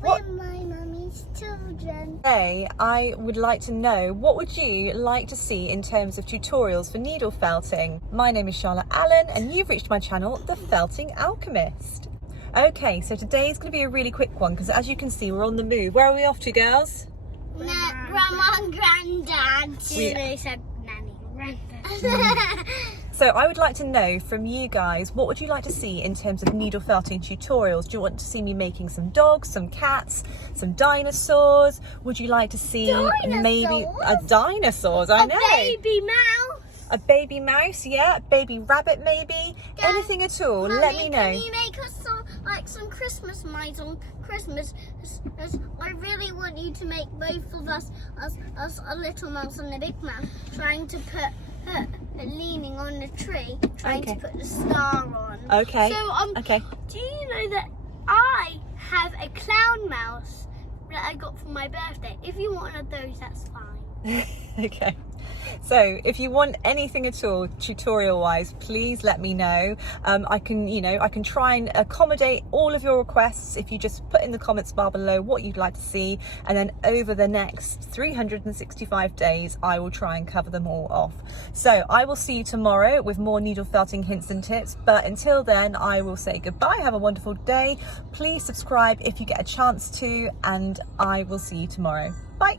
What? We're my mummy's children. Today, I would like to know, what would you like to see in terms of tutorials for needle felting? My name is Charlotte Allen and you've reached my channel, The Felting Alchemist. Okay, so today is going to be a really quick one because as you can see, we're on the move. Where are we off to, girls? Grandma and Granddad. We- said Nanny and Granddad. So I would like to know from you guys, what would you like to see in terms of needle felting tutorials? Do you want to see me making some dogs, some cats, some dinosaurs? Would you like to see maybe dinosaurs? I know. Baby mouse. A baby mouse, yeah, a baby rabbit maybe, anything at all. Let me know. Can you make us some Christmas mice on Christmas? I really want you to make both of us a little mouse and a big mouse, trying to put leaning on the tree, trying to put the star on. Okay. So Okay. do you know that I have a clown mouse that I got for my birthday? If you want one of those, that's fine. Okay. So if you want anything at all tutorial wise, please let me know. I can try and accommodate all of your requests if you just put in the comments bar below what you'd like to see, and then over the next 365 days I will try and cover them all off. So I will see you tomorrow with more needle felting hints and tips, but until then I will say goodbye. Have a wonderful day. Please subscribe if you get a chance to, and I will see you tomorrow. Bye.